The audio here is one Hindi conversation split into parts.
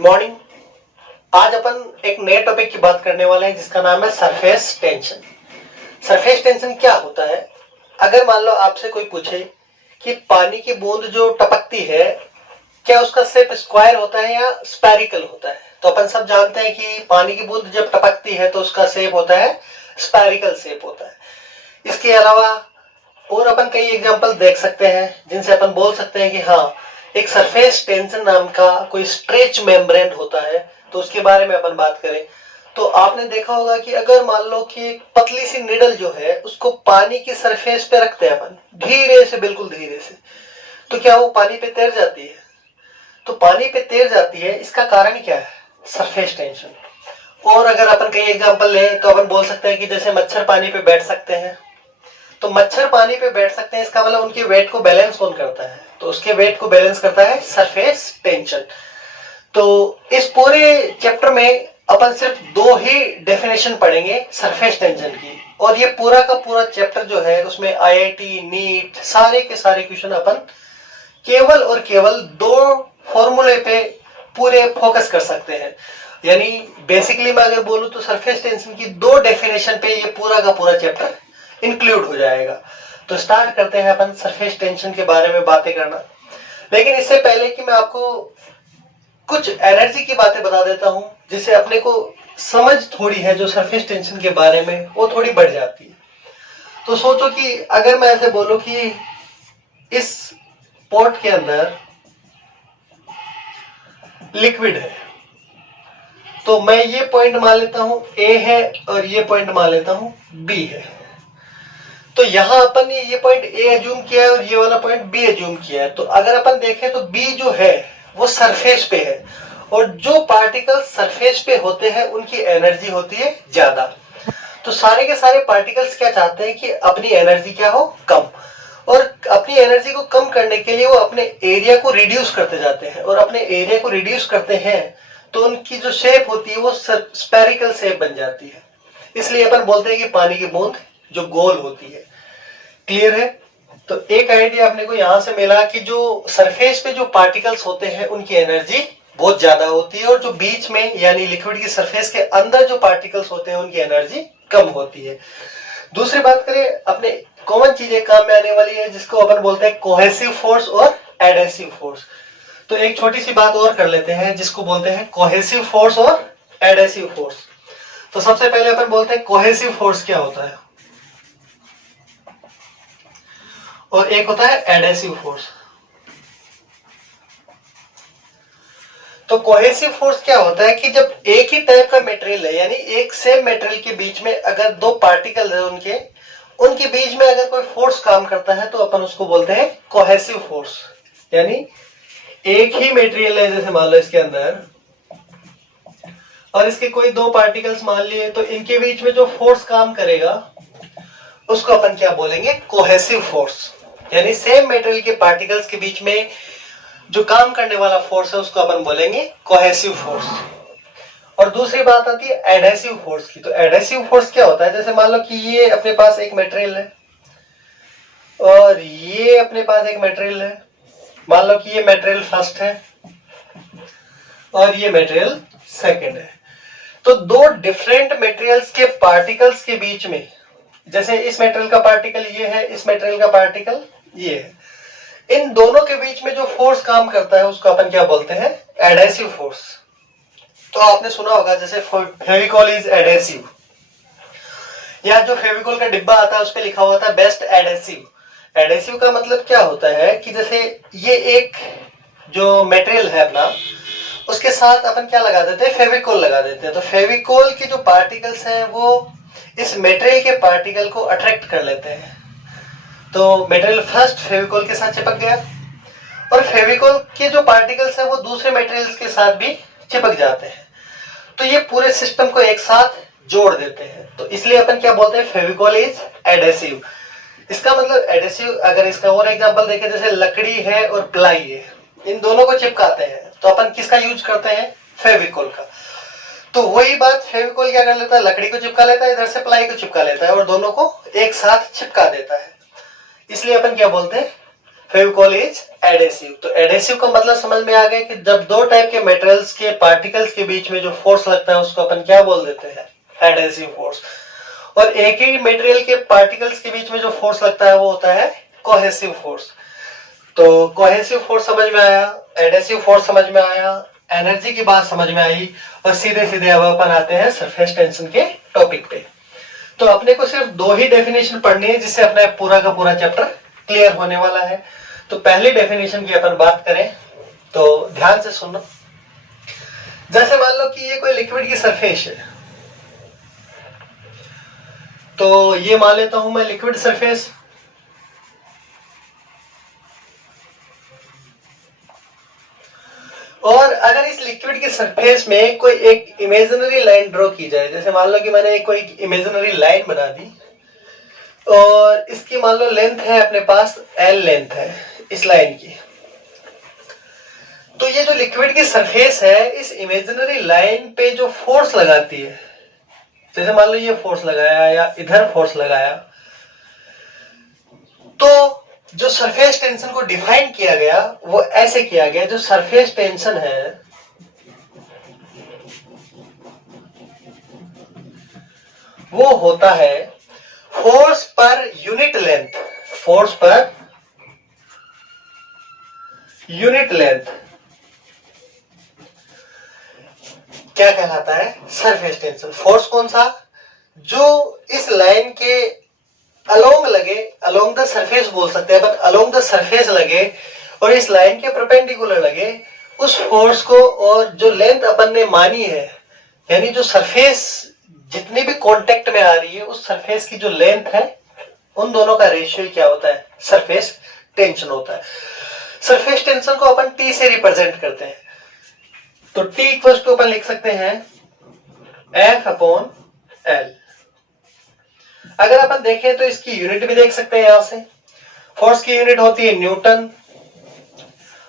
मॉर्निंग। आज अपन एक नए टॉपिक की बात करने वाले हैं जिसका नाम है सरफेस टेंशन। सरफेस टेंशन क्या होता है? अगर मान लो आपसे कोई पूछे कि पानी की बूंद जो टपकती है क्या उसका शेप स्क्वायर होता है या स्फेरिकल होता है, तो अपन सब जानते हैं कि पानी की बूंद जब टपकती है तो उसका शेप होता है स्फेरिकल शेप होता है। इसके अलावा और अपन कई एग्जांपल देख सकते हैं जिनसे अपन बोल सकते हैं कि हाँ, एक सरफेस टेंशन नाम का कोई स्ट्रेच मेम्ब्रेन होता है, तो उसके बारे में अपन बात करें तो आपने देखा होगा कि अगर मान लो कि एक पतली सी निडल जो है उसको पानी की सरफेस पे रखते हैं अपन धीरे से, बिल्कुल धीरे से, तो क्या वो पानी पे तैर जाती है? तो पानी पे तैर जाती है, इसका कारण क्या है? Surface tension. और अगर अपन कई एग्जांपल लें तो अपन बोल सकते हैं कि जैसे मच्छर पानी पे बैठ सकते हैं, तो मच्छर पानी पे बैठ सकते हैं, इसका मतलब उनके वेट को बैलेंस कौन करता है? तो उसके वेट को बैलेंस करता है सरफेस टेंशन। तो इस पूरे चैप्टर में अपन सिर्फ दो ही डेफिनेशन पढ़ेंगे सरफेस टेंशन की, और ये पूरा का पूरा चैप्टर जो है उसमें आईआईटी, नीट, सारे के सारे क्वेश्चन अपन केवल और केवल दो फॉर्मूले पे पूरे फोकस कर सकते हैं। यानी बेसिकली मैं अगर बोलूं तो सरफेस टेंशन की दो डेफिनेशन पे ये पूरा का पूरा चैप्टर इंक्लूड हो जाएगा। तो स्टार्ट करते हैं अपन सरफेस टेंशन के बारे में बातें करना। लेकिन इससे पहले कि मैं आपको कुछ एनर्जी की बातें बता देता हूं जिससे अपने को समझ थोड़ी है जो सरफेस टेंशन के बारे में वो थोड़ी बढ़ जाती है। तो सोचो कि अगर मैं ऐसे बोलूं कि इस पॉट के अंदर लिक्विड है, तो मैं ये पॉइंट मान लेता हूं ए है और ये पॉइंट मान लेता हूं बी है। तो यहां अपन ने ये पॉइंट ए एज्यूम किया है और ये वाला पॉइंट बी एज्यूम किया है। तो अगर अपन देखें तो बी जो है वो सरफेस पे है, और जो पार्टिकल सरफेस पे होते हैं उनकी एनर्जी होती है ज्यादा। तो सारे के सारे पार्टिकल्स क्या चाहते हैं कि अपनी एनर्जी क्या हो, कम, और अपनी एनर्जी को कम करने के लिए वो अपने एरिया को रिड्यूस करते जाते हैं, और अपने एरिया को रिड्यूस करते हैं तो उनकी जो शेप होती है वो स्फेरिकल शेप बन जाती है। इसलिए अपन बोलते हैं कि पानी की बूंद जो गोल होती है। क्लियर है? तो एक आइडिया अपने को यहां से मिला कि जो सरफेस पे जो पार्टिकल्स होते हैं उनकी एनर्जी बहुत ज्यादा होती है, और जो बीच में यानी लिक्विड की सरफेस के अंदर जो पार्टिकल्स होते हैं उनकी एनर्जी कम होती है। दूसरी बात करें, अपने कॉमन चीजें काम में आने वाली है जिसको अपन बोलते हैं कोहेसिव फोर्स और एडहेसिव फोर्स। तो एक छोटी सी बात और कर लेते हैं जिसको बोलते हैं कोहेसिव फोर्स और एडहेसिव फोर्स। तो सबसे पहले अपन बोलते हैं कोहेसिव फोर्स क्या होता है, और एक होता है एडहेसिव फोर्स। तो कोहेसिव फोर्स क्या होता है कि जब एक ही टाइप का मटेरियल है, यानी एक सेम मटेरियल के बीच में अगर दो पार्टिकल है उनके बीच में अगर कोई फोर्स काम करता है तो अपन उसको बोलते हैं कोहेसिव फोर्स। यानी एक ही मटेरियल है, जैसे मान लो इसके अंदर, और इसके कोई दो पार्टिकल्स मान लिए, तो इनके बीच में जो फोर्स काम करेगा उसको अपन क्या बोलेंगे, कोहेसिव फोर्स। यानी सेम मटेरियल के पार्टिकल्स के बीच में जो काम करने वाला फोर्स है उसको अपन बोलेंगे कोहेसिव फोर्स। और दूसरी बात आती है एडहेसिव फोर्स की। तो एडहेसिव फोर्स क्या होता है, जैसे मान लो कि ये अपने पास एक मटेरियल है और ये अपने पास एक मटेरियल है। मान लो कि ये मटेरियल फर्स्ट है और ये मटेरियल सेकंड है। तो दो डिफरेंट मटेरियल्स के पार्टिकल्स के बीच में, जैसे इस मटेरियल का पार्टिकल ये है, इस मटेरियल का पार्टिकल ये है, इन दोनों के बीच में जो फोर्स काम करता है उसको अपन क्या बोलते हैं, एडहेसिव फोर्स। तो आपने सुना होगा जैसे फेविकॉल इज एडहेसिव, या जो फेविकॉल का डिब्बा आता है उस पे लिखा हुआ था बेस्ट एडहेसिव। एडहेसिव का मतलब क्या होता है कि जैसे ये एक जो मटेरियल है अपना, उसके साथ अपन क्या लगा देते हैं, फेविकॉल लगा देते हैं। तो फेविकॉल के जो पार्टिकल्स हैं वो इस मटेरियल के पार्टिकल को अट्रैक्ट कर लेते हैं। तो मटेरियल फर्स्ट फेविकॉल के साथ चिपक गया, और फेविकॉल के जो पार्टिकल्स हैं वो दूसरे मटेरियल्स के साथ भी चिपक जाते हैं। तो ये पूरे सिस्टम को एक साथ जोड़ देते हैं। तो इसलिए अपन क्या बोलते हैं, फेविकॉल इज एडहेसिव। इसका मतलब एडहेसिव, अगर इसका और एग्जांपल देखें, जैसे लकड़ी है और प्लाई है, इन दोनों को चिपकाते हैं तो अपन किसका यूज करते हैं, फेविकॉल का। तो वही बात फेविकॉल क्या कर लेता है, लकड़ी को चिपका लेता है, इधर से प्लाई को चिपका लेता है और दोनों को एक साथ चिपका देता है। इसलिए अपन क्या बोलते हैं, फेविकोल इज एडेसिव। तो एडेसिव का मतलब समझ में आ गया कि जब दो टाइप के मटेरियल्स के पार्टिकल्स के बीच में जो फोर्स लगता है उसको अपन क्या बोल देते हैं, एडेसिव फोर्स। और एक ही मटेरियल के पार्टिकल्स के बीच में जो फोर्स लगता है वो होता है कोहेसिव फोर्स। तो कोहेसिव फोर्स समझ में आया, एडेसिव फोर्स समझ में आया, एनर्जी की बात समझ में आई, और सीधे सीधे अब अपन आते हैं सरफेस टेंशन के टॉपिक पे। तो अपने को सिर्फ दो ही डेफिनेशन पढ़नी है जिससे अपना पूरा का पूरा चैप्टर क्लियर होने वाला है। तो पहली डेफिनेशन की अपन बात करें तो ध्यान से सुनो। जैसे मान लो कि ये कोई लिक्विड की सरफेस है, तो ये मान लेता हूं मैं लिक्विड सरफेस। और अगर इस लिक्विड की सरफेस में कोई एक इमेजिनरी लाइन ड्रॉ की जाए, जैसे मान लो कि मैंने कोई इमेजिनरी लाइन बना दी और इसकी मान लो लेंथ है अपने पास L लेंथ है इस लाइन की। तो ये जो लिक्विड की सरफेस है इस इमेजिनरी लाइन पे जो फोर्स लगाती है, जैसे मान लो ये फोर्स लगाया या इधर फोर्स लगाया, तो जो सरफेस टेंशन को डिफाइन किया गया वो ऐसे किया गया, जो सरफेस टेंशन है वो होता है फोर्स पर यूनिट लेंथ, फोर्स पर यूनिट लेंथ क्या कहलाता है, सरफेस टेंशन। फोर्स कौन सा, जो इस लाइन के अलोंग लगे, अलोंग द सरफेस बोल सकते हैं, अलोंग द सरफेस लगे और इस लाइन के परपेंडिकुलर लगे, उस फोर्स को, और जो लेंथ अपन ने मानी है, यानी जो सरफेस जितनी भी कांटेक्ट में आ रही है उस सरफेस की जो लेंथ है उन दोनों का रेशियो क्या होता है, सरफेस टेंशन होता है। सरफेस टेंशन को अपन T से रिप्रेजेंट करते हैं, तो T इक्वल टू अपन लिख सकते हैं F/L। अगर अपन देखें तो इसकी यूनिट भी देख सकते हैं, यहां से फोर्स की यूनिट होती है न्यूटन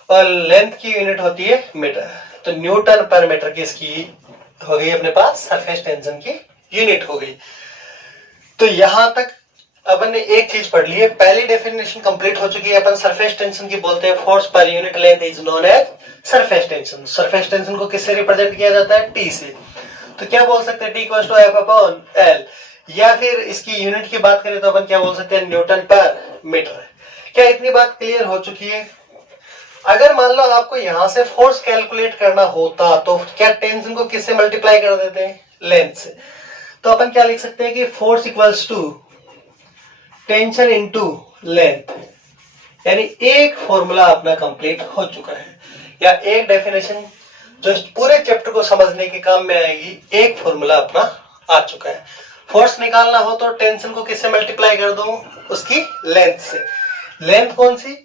और लेंथ की यूनिट होती है मीटर। तो न्यूटन पर मीटर की इसकी हो गई अपने पास सरफेस टेंशन की यूनिट हो गई। तो यहां तक अपन ने एक चीज पढ़ ली है, पहली डेफिनेशन कंप्लीट हो चुकी है। अपन सरफेस टेंशन की बोलते हैं फोर्स पर unit length is known as surface tension. Surface tension को किससे रिप्रेजेंट किया जाता है, T से। तो क्या बोल सकते हैं, T इक्वल टू F/L, या फिर इसकी यूनिट की बात करें तो अपन क्या बोल सकते हैं, न्यूटन पर मीटर। क्या इतनी बात क्लियर हो चुकी है? अगर मान लो आपको यहां से फोर्स कैलकुलेट करना होता तो क्या टेंशन को किससे मल्टीप्लाई कर देते हैं, लेंथ से। तो अपन क्या लिख सकते हैं कि force equals to tension into length, यानी एक फॉर्मूला अपना कंप्लीट हो चुका है, या एक डेफिनेशन जो पूरे चैप्टर को समझने के काम में आएगी, एक फॉर्मूला अपना आ चुका है। फोर्स निकालना हो तो टेंशन को किससे मल्टीप्लाई कर दो, उसकी लेंथ से। लेंथ कौन सी,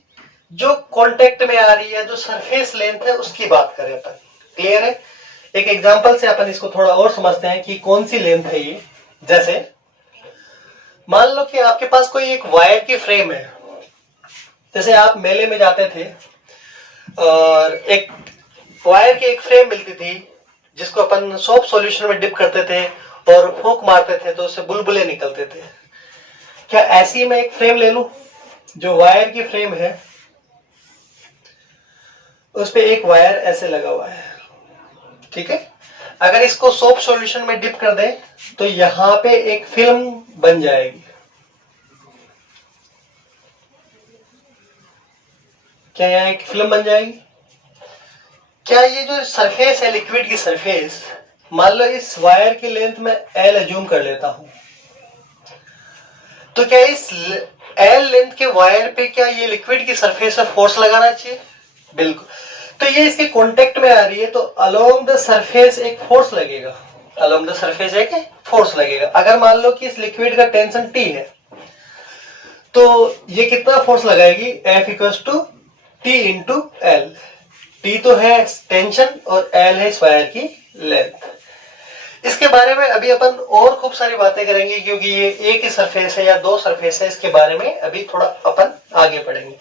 जो कांटेक्ट में आ रही है, जो सरफेस लेंथ है उसकी बात करें अपन। क्लियर है? एक एग्जांपल से अपन इसको थोड़ा और समझते हैं कि कौन सी लेंथ है ये। जैसे मान लो कि आपके पास कोई एक वायर की फ्रेम है, जैसे आप मेले में जाते थे और एक वायर की एक फ्रेम मिलती थी जिसको अपन सोप सॉल्यूशन में डिप करते थे और फूंक मारते थे तो उससे बुलबुले निकलते थे। क्या ऐसी मैं एक फ्रेम ले लूं, जो वायर की फ्रेम है उस पे एक वायर ऐसे लगा हुआ है, ठीक है। अगर इसको सोप सॉल्यूशन में डिप कर दें तो यहां पे एक फिल्म बन जाएगी। क्या यहां एक फिल्म बन जाएगी? क्या ये जो सरफेस है लिक्विड की सरफेस, मान लो इस वायर की लेंथ में L अज्यूम कर लेता हूं, तो क्या इस L लेंथ के वायर पे क्या ये लिक्विड की सरफेस पर फोर्स लगाना चाहिए? बिल्कुल। तो ये इसके कांटेक्ट में आ रही है तो अलोंग द सरफेस एक फोर्स लगेगा, अलोंग द सरफेस एक फोर्स लगेगा। अगर मान लो कि इस लिक्विड का टेंशन T है तो ये कितना फोर्स लगाएगी, F equals to T into L। T तो है टेंशन और L है इस वायर की लेंथ। इसके बारे में अभी अपन और खूब सारी बातें करेंगे क्योंकि ये एक ही सरफेस है या दो सरफेस है, इसके बारे में अभी थोड़ा अपन आगे पढ़ेंगे।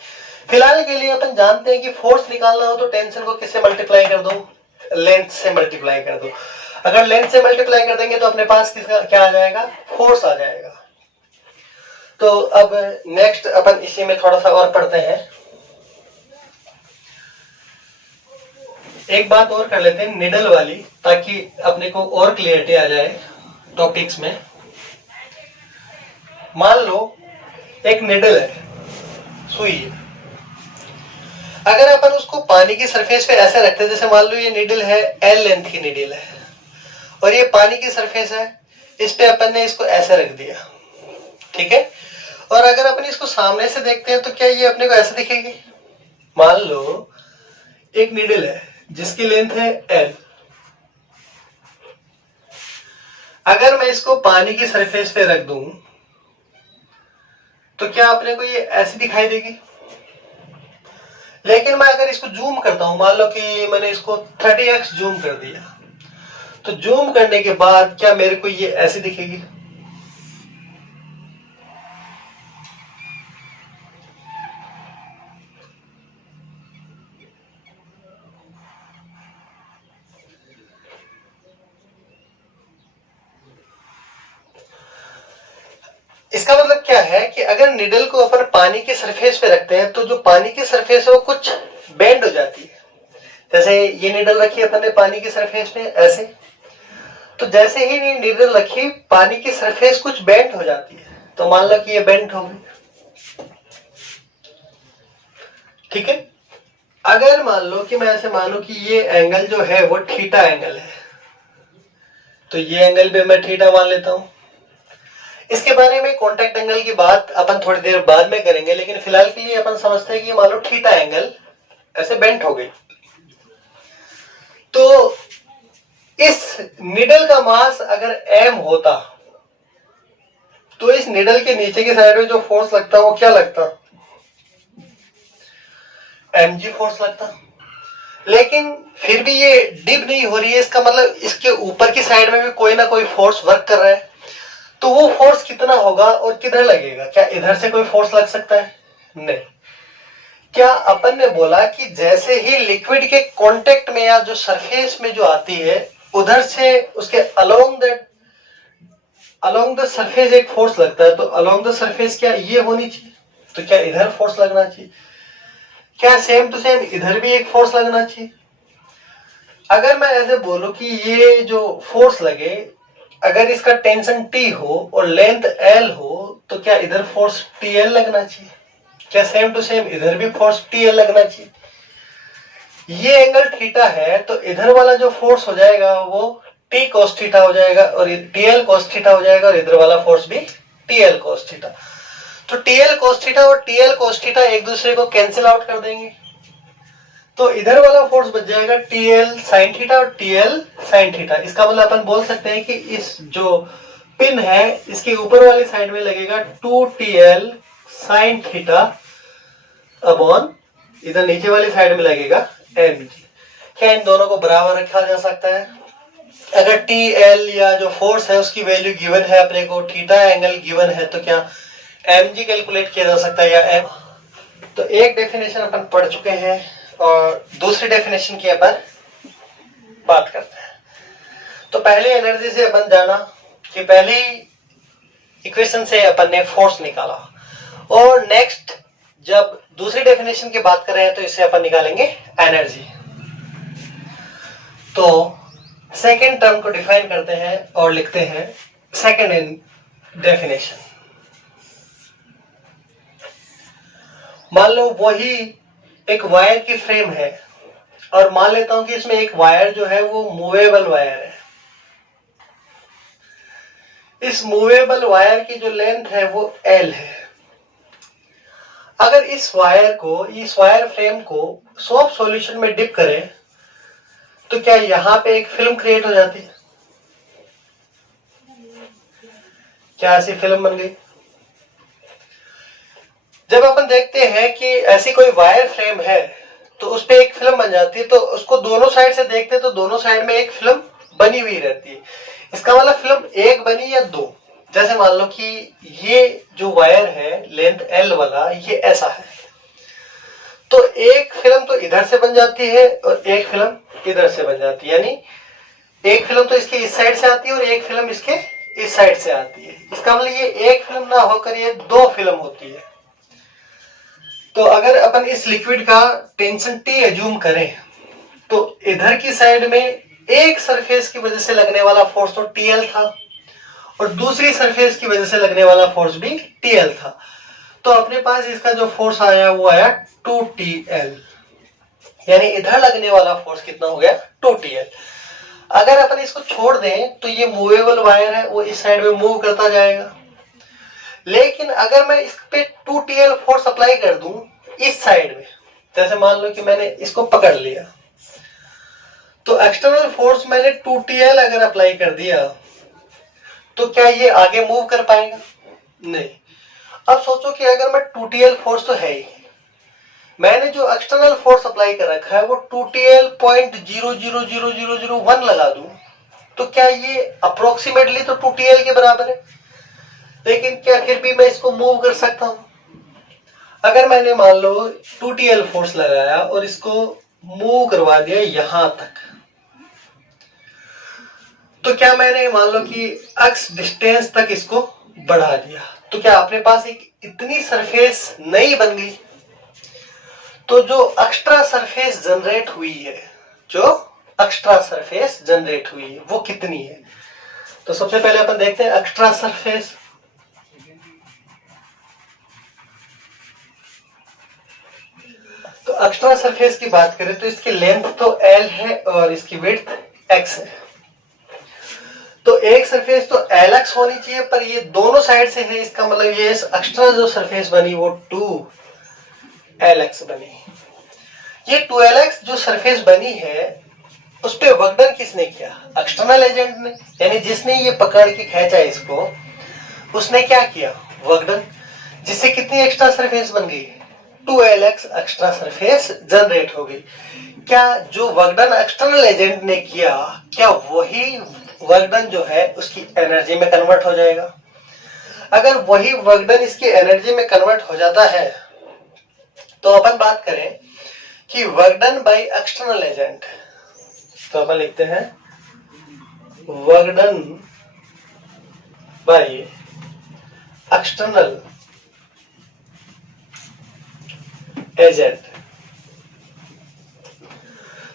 फिलहाल के लिए अपन जानते हैं कि फोर्स निकालना हो तो टेंशन को किससे मल्टीप्लाई कर दो, लेंथ से मल्टीप्लाई कर दो। अगर लेंथ से मल्टीप्लाई कर देंगे तो अपने पास किसका क्या आ जाएगा, फोर्स आ जाएगा। तो अब नेक्स्ट अपन इसी में थोड़ा सा और पढ़ते हैं। एक बात और कर लेते हैं निडल वाली, ताकि अपने को और क्लियरिटी आ जाए टॉपिक्स में। मान लो एक निडल है, सुई है। अगर अपन उसको पानी की सरफेस पे ऐसे रखते हैं, जैसे मान लो ये निडल है, एल लेंथ की निडल है और ये पानी की सरफेस है, इस पे अपन ने इसको ऐसे रख दिया, ठीक है। और अगर अपन इसको सामने से देखते हैं तो क्या ये अपने को ऐसे दिखेगी? मान लो एक निडल है जिसकी लेंथ है एल, अगर मैं इसको पानी की सरफेस पे रख दूं तो क्या अपने को ये ऐसी दिखाई देगी? लेकिन मैं अगर इसको जूम करता हूं, मान लो कि मैंने इसको 30x जूम कर दिया, तो जूम करने के बाद क्या मेरे को ये ऐसी दिखेगी? इसका मतलब क्या है कि अगर निडल को अपन पानी के सरफेस पे रखते हैं तो जो पानी की सरफेस है वो कुछ बेंड हो जाती है। जैसे ये निडल रखी अपन ने पानी की सरफेस पे ऐसे, तो जैसे ही ये निडल रखी पानी की सरफेस कुछ बेंड हो जाती है, तो मान लो कि ये बेंड हो गई, ठीक है। अगर मान लो कि मैं ऐसे मानू कि ये एंगल जो है वो थीटा एंगल है, तो ये एंगल भी मैं थीटा मान लेता हूं। इसके बारे में कॉन्टैक्ट एंगल की बात अपन थोड़ी देर बाद में करेंगे, लेकिन फिलहाल के लिए अपन समझते हैं कि मान लो थीटा एंगल ऐसे बेंट हो गई, तो इस निडल का मास अगर m होता तो इस निडल के नीचे की साइड में जो फोर्स लगता वो क्या लगता? mg फोर्स लगता। लेकिन फिर भी ये डिप नहीं हो रही है, इसका मतलब इसके ऊपर की साइड में भी कोई ना कोई फोर्स वर्क कर रहा है। तो वो फोर्स कितना होगा और किधर लगेगा? क्या इधर से कोई फोर्स लग सकता है? नहीं। क्या अपन ने बोला कि जैसे ही लिक्विड के कांटेक्ट में या जो सरफेस में जो आती है उधर से उसके अलोंग द सरफेस एक फोर्स लगता है, तो अलोंग द सरफेस क्या ये होनी चाहिए? तो क्या इधर फोर्स लगना चाहिए? क्या सेम टू सेम इधर भी एक फोर्स लगना चाहिए? अगर मैं ऐसे बोलूं कि ये जो फोर्स लगे, अगर इसका टेंशन T हो और लेंथ L हो, तो क्या इधर फोर्स TL लगना चाहिए? क्या सेम टू सेम इधर भी फोर्स TL लगना चाहिए? ये एंगल थीटा है, तो इधर वाला जो फोर्स हो जाएगा वो T cos थीटा हो जाएगा और TL cos थीटा हो जाएगा, और इधर वाला फोर्स भी TL cos थीटा। तो TL cos थीटा और TL cos थीटा एक दूसरे को कैंसिल आउट कर देंगे, तो इधर वाला फोर्स बच जाएगा TL sin थीटा और TL sin थीटा। इसका मतलब अपन बोल सकते हैं कि इस जो पिन है इसके ऊपर वाली साइड में लगेगा 2TL sin थीटा अपॉन इधर नीचे वाली साइड में लगेगा mg। क्या इन दोनों को बराबर रखा जा सकता है? अगर TL या जो फोर्स है उसकी वैल्यू गिवन है अपने को, थीटा एंगल गिवन है, तो क्या mg कैलकुलेट किया जा सकता है या m? तो एक डेफिनेशन अपन पढ़ चुके हैं और दूसरी डेफिनेशन की अपन बात करते हैं। तो पहले एनर्जी से अपन जाना कि पहली इक्वेशन से अपन ने फोर्स निकाला, और नेक्स्ट जब दूसरी डेफिनेशन की बात कर रहे हैं तो इससे अपन निकालेंगे एनर्जी। तो सेकेंड टर्म को डिफाइन करते हैं और लिखते हैं सेकेंड इन डेफिनेशन। मान लो वही एक वायर की फ्रेम है और मान लेता हूं कि इसमें एक वायर जो है वो मूवेबल वायर है। इस मूवेबल वायर की जो लेंथ है वो L है। अगर इस वायर फ्रेम को सोप सॉल्यूशन में डिप करें तो क्या यहां पे एक फिल्म क्रिएट हो जाती है? क्या ऐसी फिल्म बन गई? जब अपन देखते हैं कि ऐसी कोई वायर फ्रेम है तो उस पे एक फिल्म बन जाती है, तो उसको दोनों साइड से देखते हैं तो दोनों साइड में एक फिल्म बनी हुई रहती है। इसका मतलब फिल्म एक बनी या दो? जैसे मान लो कि ये जो वायर है लेंथ L वाला ये ऐसा है, तो एक फिल्म तो इधर से बन जाती है और एक फिल्म इधर से बन जाती है, यानी एक फिल्म तो इसके इस साइड से आती है और एक फिल्म इसके इस साइड से आती है। इसका मतलब ये एक फिल्म ना होकर ये दो फिल्म होती है। तो अगर अपन इस लिक्विड का टेंशन T एज्यूम करें तो इधर की साइड में एक सरफेस की वजह से लगने वाला फोर्स तो टीएल था और दूसरी सरफेस की वजह से लगने वाला फोर्स भी टीएल था। तो अपने पास इसका जो फोर्स आया वो आया 2TL, यानी इधर लगने वाला फोर्स कितना हो गया 2TL। अगर अपन इसको छोड़ दें तो ये मूवेबल वायर है, वो इस साइड में मूव करता जाएगा। लेकिन अगर मैं इस पे 2TL फोर्स अप्लाई कर दूं इस साइड में, जैसे मान लो कि मैंने इसको पकड़ लिया, तो एक्सटर्नल फोर्स मैंने 2TL अगर अप्लाई कर दिया तो क्या ये आगे मूव कर पाएगा? नहीं। अब सोचो कि अगर मैं 2TL फोर्स तो है ही, मैंने जो एक्सटर्नल फोर्स अप्लाई कर रखा है वो 2TL.0000001 लगा दूं तो क्या ये अप्रोक्सीमेटली तो 2TL के बराबर है, लेकिन क्या फिर भी मैं इसको मूव कर सकता हूं? अगर मैंने मान लो 2TL फोर्स लगाया और इसको मूव करवा दिया यहां तक, तो क्या मैंने मान लो कि एक्स डिस्टेंस तक इसको बढ़ा दिया, तो क्या अपने पास एक इतनी सरफेस नई बन गई? तो जो एक्स्ट्रा सरफेस जनरेट हुई है, वो कितनी है? तो सबसे पहले अपन देखते हैं एक्स्ट्रा सरफेस। तो एक्स्ट्रा सरफेस की बात करें तो इसकी लेंथ तो L है और इसकी विड्थ X है। तो एक सरफेस तो LX होनी चाहिए, पर ये दोनों साइड से है, इसका मतलब ये एक्स्ट्रा जो सरफेस बनी वो 2LX बनी। ये 2LX जो सरफेस बनी है उस पे वर्कडन किसने किया? एक्सटर्नल एजेंट ने, यानी जिसने ये पकड़ के खींचा इसको, उसने क्या किया? वर्कडन, जिससे कितनी एक्स्ट्रा सरफेस बन गई? 2LX एक्स्ट्रा सरफेस जनरेट हो गई। क्या जो वर्कडन एक्सटर्नल एजेंट ने किया, क्या वही वर्कडन जो है उसकी एनर्जी में कन्वर्ट हो जाएगा? अगर वही वर्कडन इसकी एनर्जी में कन्वर्ट हो जाता है तो अपन बात करें कि वर्कडन बाय एक्सटर्नल एजेंट, तो अपन लिखते हैं वर्कडन बाय एक्सटर्नल एजेंट।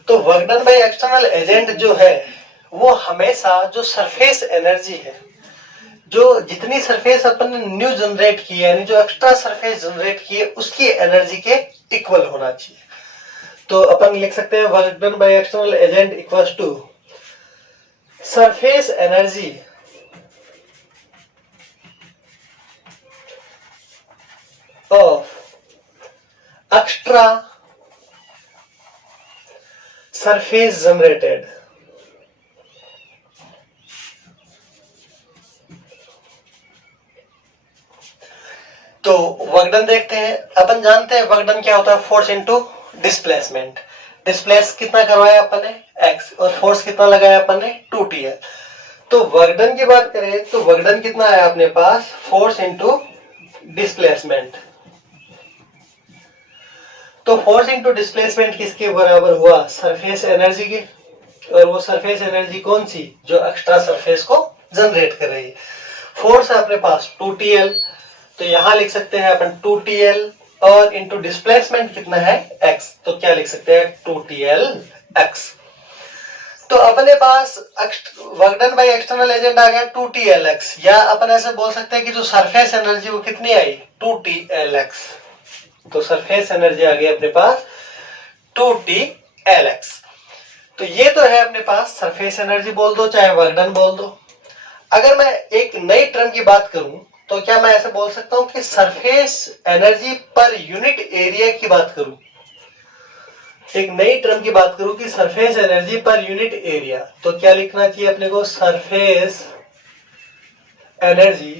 तो वर्कडन बाय एक्सटर्नल एजेंट जो है वो हमेशा जो सरफेस एनर्जी है, जो जितनी सरफेस अपन ने न्यू जनरेट की है, यानी जो एक्स्ट्रा सरफेस जनरेट की है, उसकी एनर्जी के इक्वल होना चाहिए। तो अपन लिख सकते हैं work done by external agent equals to surface energy of extra surface generated. तो वर्कडन देखते हैं। अपन जानते हैं वर्कडन क्या होता है, फोर्स इनटू डिस्प्लेसमेंट। डिस्प्लेस कितना करवाया अपन ने? x, और फोर्स कितना लगाया अपन ने? 2TL। तो वर्कडन की बात करें तो वर्कडन कितना आया अपने पास? Force into displacement. तो फोर्स इनटू डिस्प्लेसमेंट किसके बराबर हुआ? सरफेस एनर्जी के। और वो सरफेस एनर्जी कौन सी? जो एक्स्ट्रा सरफेस को जनरेट कर रही है। फोर्स है अपने पास 2TL, तो यहां लिख सकते हैं अपन 2TL और इनटू डिस्प्लेसमेंट कितना है? x, तो क्या लिख सकते हैं? 2TLx। तो अपने पास वर्कडन बाय एक्सटर्नल एजेंट आ गया 2TLx, या अपन ऐसे बोल सकते हैं कि जो सरफेस एनर्जी वो कितनी आई? 2TLx। तो सरफेस एनर्जी आ गई अपने पास 2TLx। तो ये तो है अपने पास सरफेस एनर्जी बोल दो चाहे वर्कडन बोल दो। अगर मैं एक नई टर्म की बात करूं तो क्या मैं ऐसे बोल सकता हूं कि surface energy per unit area की बात करूं? एक नई टर्म की बात करूं कि surface energy per unit area, तो क्या लिखना चाहिए अपने को? Surface energy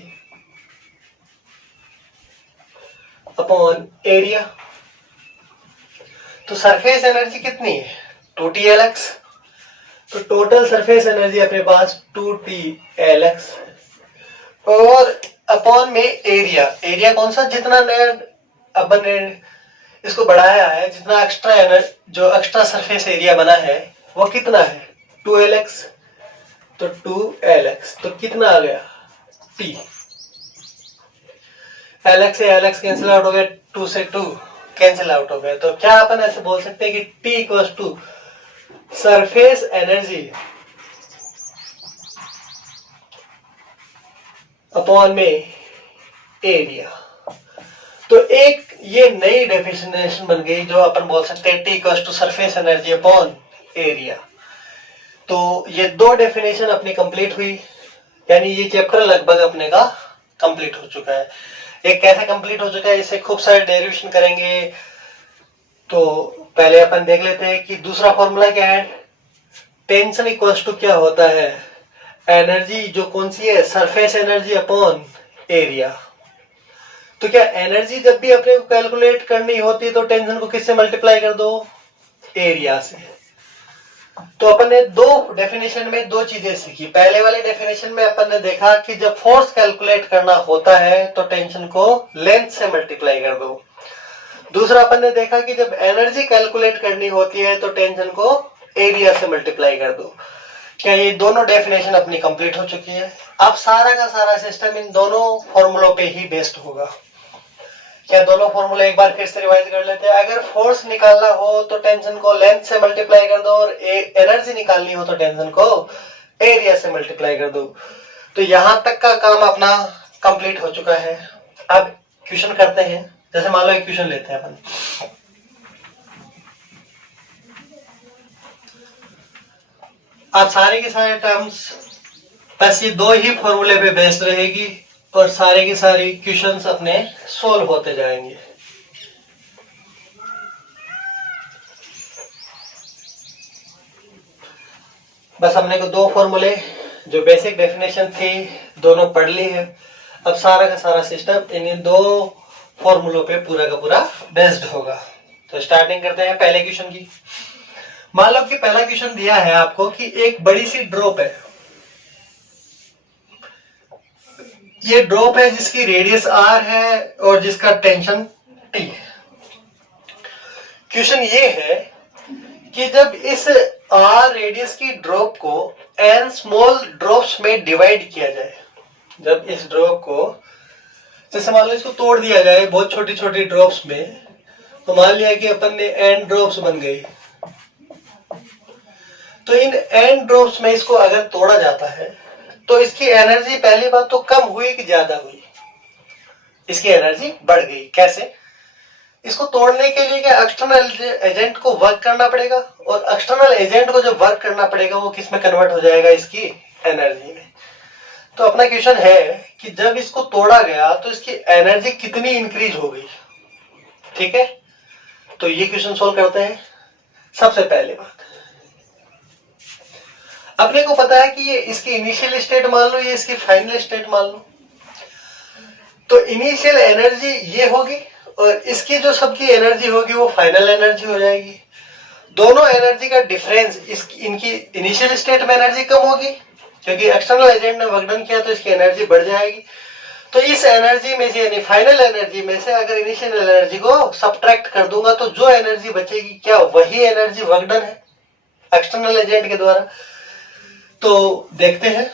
upon area. तो सरफेस एनर्जी कितनी है? 2TLx। तो टोटल सरफेस एनर्जी अपने पास 2TLx और अपॉन में एरिया। एरिया कौन सा? जितना अपन ने इसको बढ़ाया है, जितना एक्स्ट्रा एनर्जी जो एक्स्ट्रा सरफेस एरिया बना है वो कितना है? 2LX। तो 2LX तो कितना आ गया? T। LX से LX कैंसिल आउट हो गया, 2 से 2 कैंसिल आउट हो गया। तो क्या अपन ऐसे बोल सकते हैं कि T equals to surface energy upon में एरिया। तो एक ये नई डेफिनेशन बन गई जो अपन बोल सकते हैं T equals to surface energy upon area. तो ये दो डेफिनेशन अपनी कंप्लीट हुई, यानी ये चैप्टर लगभग अपने का कंप्लीट हो चुका है। एक कैसे कंप्लीट हो चुका है, इससे खूब सारे डेरिवेशन करेंगे। तो पहले अपन देख लेते हैं कि दूसरा फॉर्मूला क्या है। टेंशन इक्वल्स टू क्या होता है, एनर्जी जो कौन सी है, सरफेस एनर्जी अपॉन एरिया। तो क्या एनर्जी जब भी अपने को कैलकुलेट करनी होती है तो टेंशन को किससे मल्टीप्लाई कर दो, एरिया से। तो अपन ने दो डेफिनेशन में दो चीजें सीखी। पहले वाले डेफिनेशन में अपन ने देखा कि जब फोर्स कैलकुलेट करना होता है तो टेंशन को लेंथ से मल्टीप्लाई कर दो। दूसरा अपन ने देखा कि जब एनर्जी कैलकुलेट करनी होती है तो टेंशन को एरिया से मल्टीप्लाई कर दो। क्या ये दोनों डेफिनेशन अपनी कंप्लीट हो चुकी है। अब सारा का सारा सिस्टम इन दोनों फॉर्मूलों पे ही बेस्ड होगा। क्या दोनों फॉर्मूला एक बार फिर से रिवाइज कर लेते हैं। अगर फोर्स निकालना हो तो टेंशन को लेंथ से मल्टीप्लाई कर दो, और एनर्जी निकालनी हो तो टेंशन को एरिया से मल्टीप्लाई कर दो। तो यहां तक का काम अपना कंप्लीट हो चुका है। अब क्वेश्चन करते हैं। जैसे मान लो एक क्वेश्चन लेते हैं अपन। अब सारे के सारे टर्म्स बस ये दो ही फॉर्मूले पे बेस्ड रहेगी और सारे के सारे क्वेश्चंस अपने सोल्व होते जाएंगे। बस हमने को दो फॉर्मूले जो बेसिक डेफिनेशन थी दोनों पढ़ ली है। अब सारा का सारा सिस्टम इन दो फॉर्मूलों पे पूरा का पूरा बेस्ड होगा। तो स्टार्टिंग करते हैं पहले क्वेश्चन की। मान लो कि पहला क्वेश्चन दिया है आपको कि एक बड़ी सी ड्रॉप है। ये ड्रॉप है जिसकी रेडियस r है और जिसका टेंशन T है। क्वेश्चन ये है कि जब इस r रेडियस की ड्रॉप को n स्मॉल ड्रॉप्स में डिवाइड किया जाए, जब इस ड्रॉप को जैसे मान लो इसको तोड़ दिया जाए बहुत छोटी छोटी ड्रॉप्स में, तो मान लिया कि अपन ने n ड्रॉप्स बन गई। तो इन n ड्रॉप्स में इसको अगर तोड़ा जाता है तो इसकी एनर्जी पहली बात तो कम हुई कि ज्यादा हुई, इसकी एनर्जी बढ़ गई। कैसे? इसको तोड़ने के लिए क्या एक्सटर्नल एजेंट को वर्क करना पड़ेगा, और एक्सटर्नल एजेंट को जब वर्क करना पड़ेगा वो किस में कन्वर्ट हो जाएगा, इसकी एनर्जी में। तो अपना क्वेश्चन है कि जब इसको तोड़ा गया तो इसकी एनर्जी कितनी इंक्रीज हो गई। ठीक है, तो ये क्वेश्चन सोल्व करते हैं। सबसे पहले बात अपने को पता है कि ये इसकी इनिशियल स्टेट मान लो, ये इसकी फाइनल स्टेट मान लो। तो इनिशियल एनर्जी ये होगी और इसकी जो सबकी एनर्जी होगी वो फाइनल एनर्जी हो जाएगी। दोनों एनर्जी का डिफरेंस, इनकी इनिशियल स्टेट में एनर्जी कम होगी क्योंकि एक्सटर्नल एजेंट ने वर्क डन किया, तो इसकी एनर्जी बढ़ जाएगी। तो इस एनर्जी में से यानी फाइनल एनर्जी में से अगर इनिशियल एनर्जी को सब्ट्रैक्ट कर दूंगा तो जो एनर्जी बचेगी क्या वही एनर्जी वर्क डन है एक्सटर्नल एजेंट के द्वारा। तो देखते हैं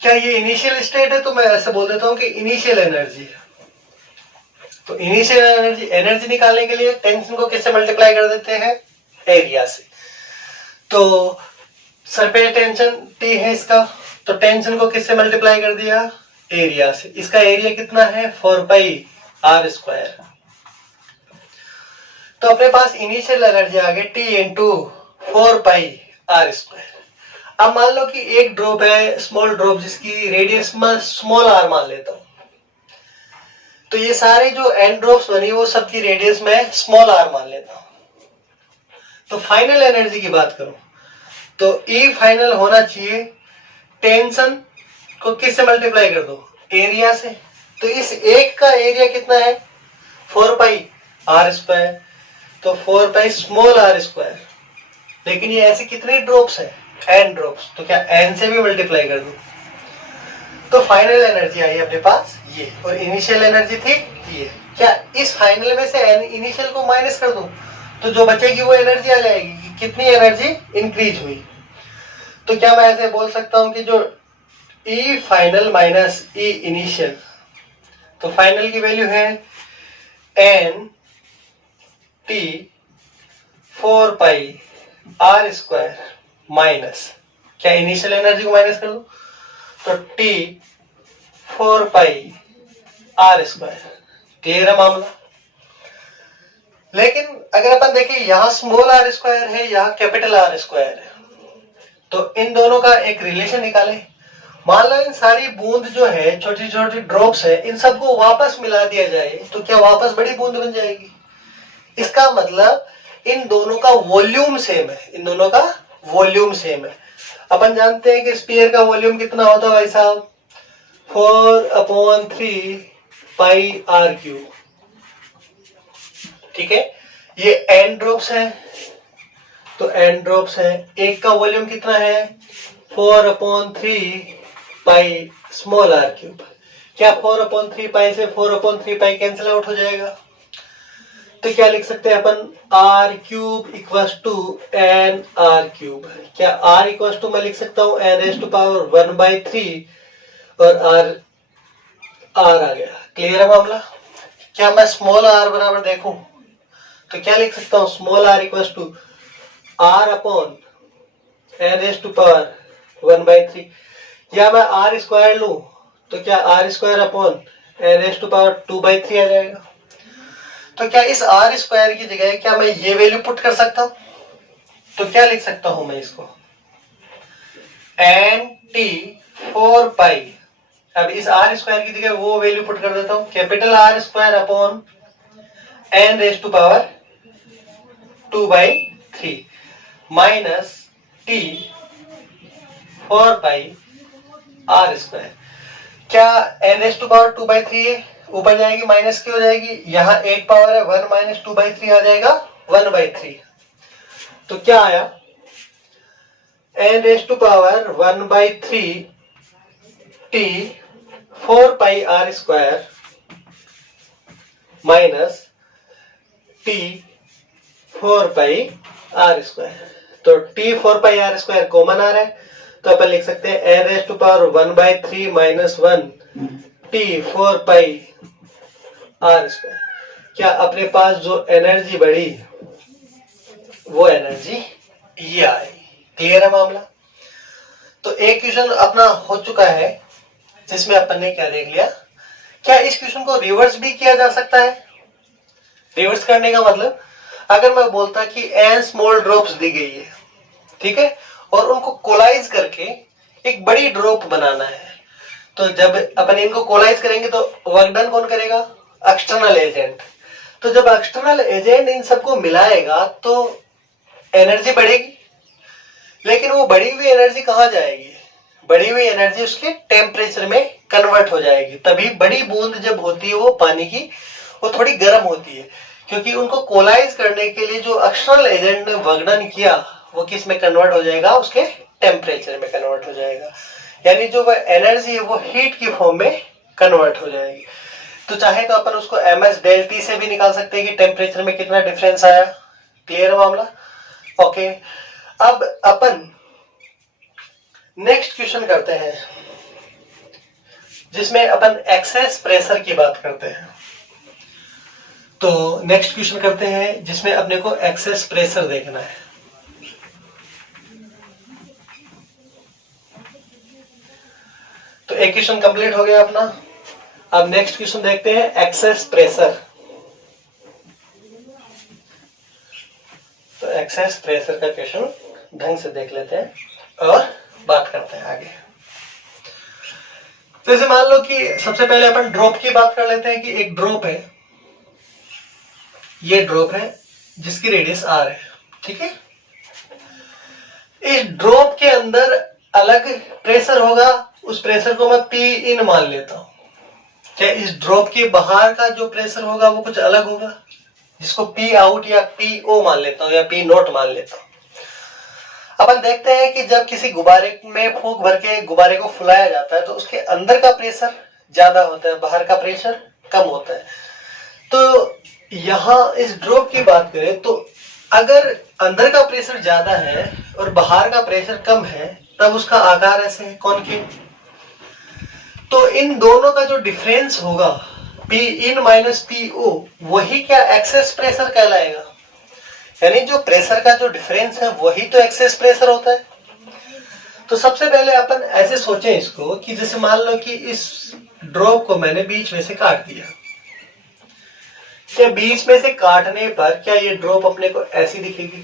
क्या ये इनिशियल स्टेट है, तो मैं ऐसे बोल देता हूं कि इनिशियल एनर्जी है। तो इनिशियल एनर्जी निकालने के लिए टेंशन को किससे मल्टीप्लाई कर देते हैं, एरिया से। तो सरफेस टेंशन T है इसका, तो टेंशन को किससे मल्टीप्लाई कर दिया, एरिया से। इसका एरिया कितना है, 4πr²। तो अपने पास इनिशियल एनर्जी आ गई T इंटू 4πr²। अब मान लो कि एक ड्रॉप है, स्मॉल ड्रॉप, जिसकी रेडियस में स्मॉल r मान लेता हूं। तो ये सारे जो n ड्रॉप्स बनी वो सबकी रेडियस में स्मॉल r मान लेता हूं। तो फाइनल एनर्जी की बात करूं तो E फाइनल होना चाहिए टेंशन को किससे मल्टीप्लाई कर दो, एरिया से। तो इस एक का एरिया कितना है, 4πr²। तो 4π स्मॉल r²। लेकिन ये ऐसे कितने ड्रॉप्स है, n ड्रॉप्स, तो क्या n से भी मल्टीप्लाई कर दूं। तो फाइनल एनर्जी आई अपने पास ये, और इनिशियल एनर्जी थी ये। क्या इस फाइनल में से इनिशियल को माइनस कर दूं तो जो बचेगी वो एनर्जी आ जाएगी कि कितनी एनर्जी इंक्रीज हुई। तो क्या मैं ऐसे बोल सकता हूं कि जो E final minus E initial, तो फाइनल की वैल्यू है n T 4π R square minus, क्या इनिशियल एनर्जी को माइनस कर दो तो T 4 pi are square. Clear है मामला। लेकिन अगर अपन देखें यहां स्मॉल आर स्क्वायर है, यहां कैपिटल आर स्क्वायर है, तो इन दोनों का एक रिलेशन निकालें। मान लो इन सारी बूंद जो है, छोटी छोटी ड्रॉप्स है, इन सबको वापस मिला दिया जाए तो क्या वापस बड़ी बूंद बन जाएगी। इसका मतलब इन दोनों का वॉल्यूम सेम है, इन दोनों का वॉल्यूम सेम है। अपन जानते हैं कि स्फीयर का वॉल्यूम कितना होता है भाई साहब, 4/3 पाई आर क्यूब। ठीक है, ये एन ड्रॉप्स है तो एन ड्रॉप्स है, एक का वॉल्यूम कितना है 4/3 पाई स्मॉल आर क्यूब। क्या 4/3 पाई से 4/3 पाई कैंसिल आउट हो जाएगा, तो क्या लिख सकते हैं अपन R cube equals to N R cube. क्या आर इक्वल्स टू मैं लिख सकता हूं एन रेज़ टू पावर 1/3 और आर आ गया। क्लियर है मामला। क्या मैं स्मॉल आर बराबर देखूं तो क्या लिख सकता हूं small R equals to R upon N raise to power 1/3, या मैं आर स्क्वायर लूं तो क्या R square upon N raise to power 2/3 आ जाएगा। तो क्या इस आर स्क्वायर की जगह क्या मैं ये वैल्यू पुट कर सकता हूं, तो क्या लिख सकता हूं मैं इसको एन टी 4 पाई। अब इस आर स्क्वायर की जगह वो वैल्यू पुट कर देता हूं, capital R square upon N raise to power 2/3 minus T 4 pi are square. क्या एन रेज़ टू पावर 2/3 है, ऊपर जाएगी माइनस की हो जाएगी, यहां एक पावर है 1 माइनस 2/3 आ जाएगा 1/3। तो क्या आया N raise to power 1/3 T 4 pi are square minus T 4 pi are square. तो T 4 pi are square common आ रहा है तो अपन लिख सकते हैं N raise to power 1/3 minus 1 T 4 pi are square. क्या अपने पास जो एनर्जी बढ़ी वो एनर्जी ये आई। क्लियर है मामला। तो एक क्वेश्चन अपना हो चुका है जिसमें अपन ने क्या देख लिया। क्या इस क्वेश्चन को रिवर्स भी किया जा सकता है। रिवर्स करने का मतलब अगर मैं बोलता कि एन स्मॉल ड्रॉप्स दी गई है, ठीक है, और उनको कोलाइज करके एक बड़ी ड्रॉप बनाना है, तो जब अपन इनको कोलाइज करेंगे तो वर्क डन कौन करेगा, एक्सटर्नल एजेंट। तो जब एक्सटर्नल एजेंट इन सबको मिलाएगा तो एनर्जी बढ़ेगी, लेकिन वो बढ़ी हुई एनर्जी कहां जाएगी, बढ़ी हुई एनर्जी उसके टेम्परेचर में कन्वर्ट हो जाएगी। तभी बड़ी बूंद जब होती है वो पानी की, वो थोड़ी गर्म होती है, क्योंकि उनको कोलाइज करने के लिए जो एक्सटर्नल एजेंट ने वर्क डन किया वो किस में कन्वर्ट हो जाएगा, उसके टेम्परेचर में कन्वर्ट हो जाएगा। यानी जो वह एनर्जी है वो हीट की फॉर्म में कन्वर्ट हो जाएगी। तो चाहे तो अपन उसको ms del T से भी निकाल सकते हैं कि टेम्परेचर में कितना डिफरेंस आया। क्लियर मामला। ओके, अब अपन नेक्स्ट क्वेश्चन करते हैं जिसमें अपन एक्सेस प्रेशर की बात करते हैं। तो नेक्स्ट क्वेश्चन करते हैं जिसमें अपने को एक्सेस प्रेशर देखना है। तो एक क्वेश्चन कंप्लीट हो गया अपना। अब नेक्स्ट क्वेश्चन देखते हैं एक्सेस प्रेशर। तो एक्सेस प्रेशर का क्वेश्चन ढंग से देख लेते हैं और बात करते हैं आगे। तो जैसे मान लो कि सबसे पहले अपन ड्रॉप की बात कर लेते हैं कि एक ड्रॉप है, ये ड्रॉप है जिसकी रेडियस r है, ठीक है। इस ड्रॉप के अंदर अलग प्रेशर होगा, उस प्रेशर को मैं P इन मान लेता हूं। क्या इस ड्रॉप के बाहर का जो प्रेशर होगा वो कुछ अलग होगा, जिसको P आउट या PO मान लेता हूं या P नॉट मान लेता हूं। अपन देखते हैं कि जब किसी गुब्बारे में फूंक भर के गुब्बारे को फुलाया जाता है तो उसके अंदर का प्रेशर ज्यादा होता है, बाहर का प्रेशर कम होता है। तो यहां इस ड्रॉप की बात करें तो अगर अंदर का प्रेशर ज्यादा है और बाहर का प्रेशर कम है तब उसका आकार ऐसे है कॉनकेव। तो इन दोनों का जो डिफरेंस होगा P इन माइनस PO वही क्या एक्सेस प्रेशर कहलाएगा। यानी जो प्रेशर का जो डिफरेंस है वही तो एक्सेस प्रेशर होता है। तो सबसे पहले अपन ऐसे सोचें इसको कि जैसे मान लो कि इस ड्रॉप को मैंने बीच में से काट दिया, क्या बीच में से काटने पर क्या ये ड्रॉप अपने को ऐसी दिखेगी?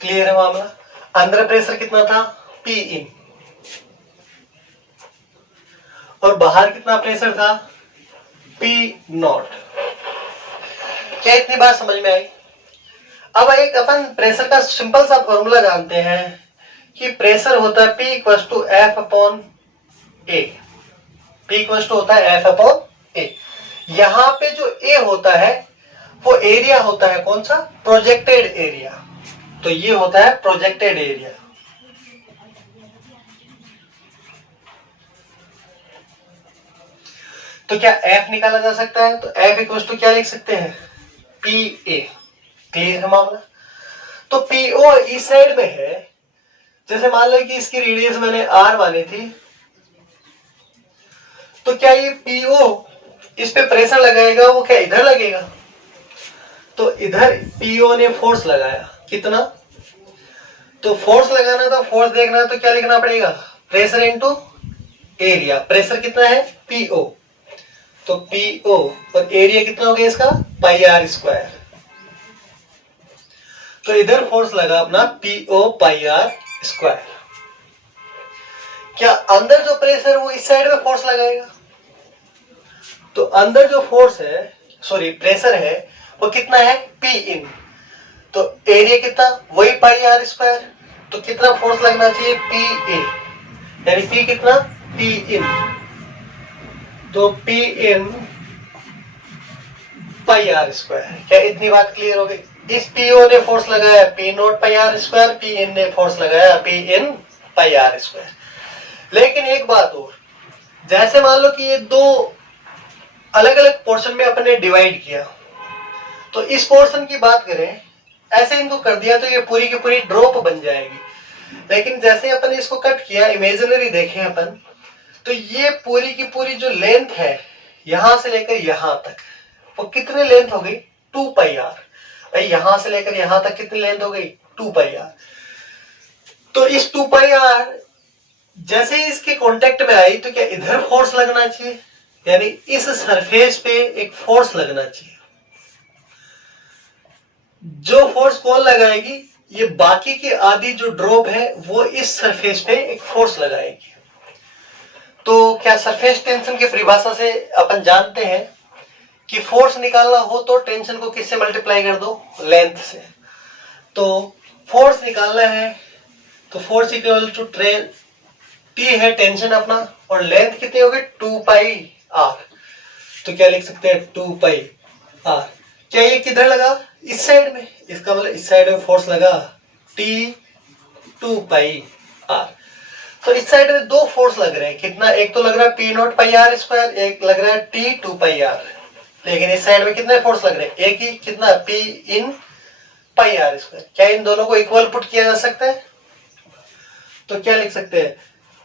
क्लियर है मामला? अंदर प्रेशर कितना था? पी इन, और बाहर कितना प्रेशर था? P naught. क्या इतनी बात समझ में आई? अब एक अपन प्रेशर का सिंपल सा फॉर्मूला जानते हैं कि प्रेशर होता है P equals to F upon A। P equals to होता है F अपॉन A। यहां पे जो A होता है वो एरिया होता है, कौन सा? Projected area. तो ये होता है प्रोजेक्टेड एरिया। तो क्या F निकाला जा सकता है? तो F इक्वल्स टू क्या लिख सकते हैं? PA। क्लियर है मामला? तो PO इस साइड में है, जैसे मान लो कि इसकी रेडियस मैंने R मानी थी, तो क्या ये PO इस पे प्रेशर लगाएगा, वो क्या इधर लगेगा? तो इधर PO ने फोर्स लगाया, कितना? तो फोर्स लगाना था, फोर्स देखना है, तो क्या लिखना पड़ेगा? Pressure into area. प्रेशर कितना है? PO। तो PO और एरिया कितना हो गया इसका? पाई आर स्क्वायर। तो इधर फोर्स लगा अपना PO पाई आर स्क्वायर। क्या अंदर जो प्रेशर वो इस साइड में फोर्स लगाएगा? तो अंदर जो फोर्स है, सॉरी प्रेशर है, वो कितना है? P in. तो एरिया कितना? वही पाई आर स्क्वायर। तो कितना फोर्स लगना चाहिए? PA, यानी P कितना? P in. तो P in pi are square. क्या इतनी बात क्लियर हो गई? इस PO ने फोर्स लगाया P not pi are square, P in ने फोर्स लगाया P in pi are square. लेकिन एक बात और, जैसे मान लो कि ये दो अलग अलग पोर्शन में अपने डिवाइड किया, तो इस पोर्शन की बात करें, ऐसे इनको कर दिया तो ये पूरी की पूरी ड्रॉप बन जाएगी। लेकिन जैसे अपन इसको कट किया, इमेजिनरी देखें अपन, तो ये पूरी की पूरी जो लेंथ है यहां से लेकर यहां तक, वो कितनी लेंथ हो गई? 2 पाई आर। भाई यहां से लेकर यहां तक कितनी लेंथ हो गई? 2 पाई आर। तो इस 2 पाई आर जैसे इसके कांटेक्ट में आई, तो क्या इधर फोर्स लगना चाहिए, यानी इस सरफेस पे एक फोर्स लगना चाहिए। जो फोर्स कौन लगाएगी? ये बाकी की आधी जो ड्रॉप है वो इस सरफेस पे एक फोर्स लगाएगी। तो क्या सरफेस टेंशन की परिभाषा से अपन जानते हैं कि फोर्स निकालना हो तो टेंशन को किससे मल्टीप्लाई कर दो? लेंथ से। तो फोर्स निकालना है तो फोर्स इक्वल टू T है टेंशन अपना, और लेंथ कितनी होगी? 2 पाई आर। तो क्या लिख सकते हैं? 2 पाई आर। क्या ये किधर लगा? इस साइड में। इसका मतलब इस साइड में फोर्स लगा T 2 पाई आर। तो इस साइड में दो फोर्स लग रहे हैं, कितना? एक तो लग रहा है P not pi are square, एक लग रहा है T 2 पाई आर। लेकिन इस साइड में कितने फोर्स लग रहे हैं? एक ही, कितना? P in pi are square. क्या इन दोनों को इक्वल पुट किया जा सकता है? तो क्या लिख सकते हैं?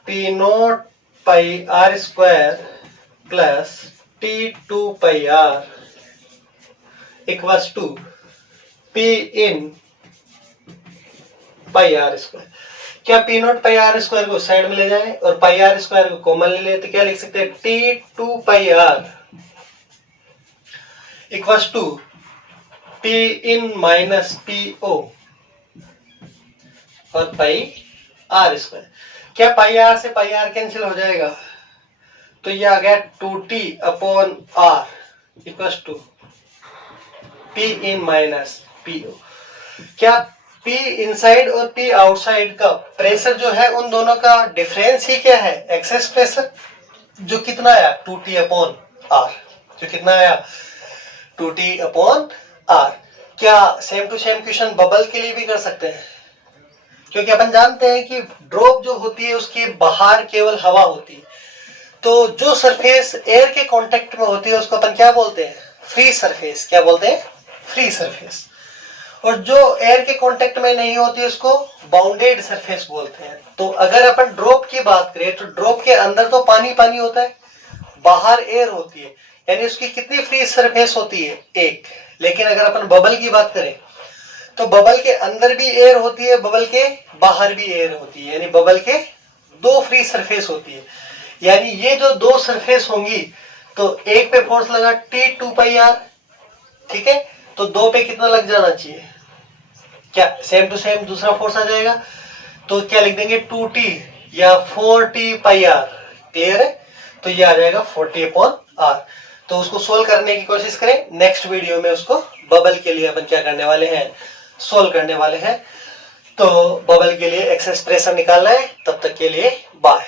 P not pi are square plus T 2 pi R equals to P in pi are square. क्या P नॉट पाई आर स्क्वायर को साइड में ले जाएं और पाई आर स्क्वायर को कॉमन ले लें, तो क्या लिख सकते हैं? T 2 pi R equals to P in minus PO और पाई आर स्क्वायर। क्या पाई आर से पाई आर कैंसिल हो जाएगा? तो ये आ गया 2T upon R equals to P in minus PO। क्या P इनसाइड और P आउटसाइड का प्रेशर जो है, उन दोनों का डिफरेंस ही क्या है? एक्सेस प्रेशर, जो कितना आया? 2T upon are. जो कितना आया? 2T upon R. क्या same to same question bubble के लिए भी कर सकते हैं? क्योंकि अपन जानते हैं कि ड्रॉप जो होती है उसके बाहर केवल हवा होती है, तो जो सरफेस एयर के कांटेक्ट में होती है उसको अपन क्या बोलते हैं? Free surface. क्या बोलते हैं? Free surface. और जो एयर के कांटेक्ट में नहीं होती उसको बाउंडेड सरफेस बोलते हैं। तो अगर अपन ड्रॉप की बात करें तो ड्रॉप के अंदर तो पानी पानी होता है, बाहर एयर होती है, यानी उसकी कितनी फ्री सरफेस होती है? एक। लेकिन अगर अपन बबल की बात करें तो बबल के अंदर भी एयर होती है, बबल के बाहर भी एयर होती है, यानी बबल के दो फ्री सरफेस होती है। यानी ये जो दो सरफेस होंगी तो एक पे फोर्स लगा T2πr, ठीक है, तो दो पे कितना लग जाना चाहिए? क्या सेम टू सेम दूसरा फोर्स आ जाएगा? तो क्या लिख देंगे 2T या 4T πr। क्लियर है? तो ये आ जाएगा 40/r। तो उसको सोल्व करने की कोशिश करें। नेक्स्ट वीडियो में उसको बबल के लिए अपन क्या करने वाले हैं? सोल्व करने वाले हैं। तो बबल के लिए एक्सेस प्रेशर निकालना है। तब तक के लिए बाय।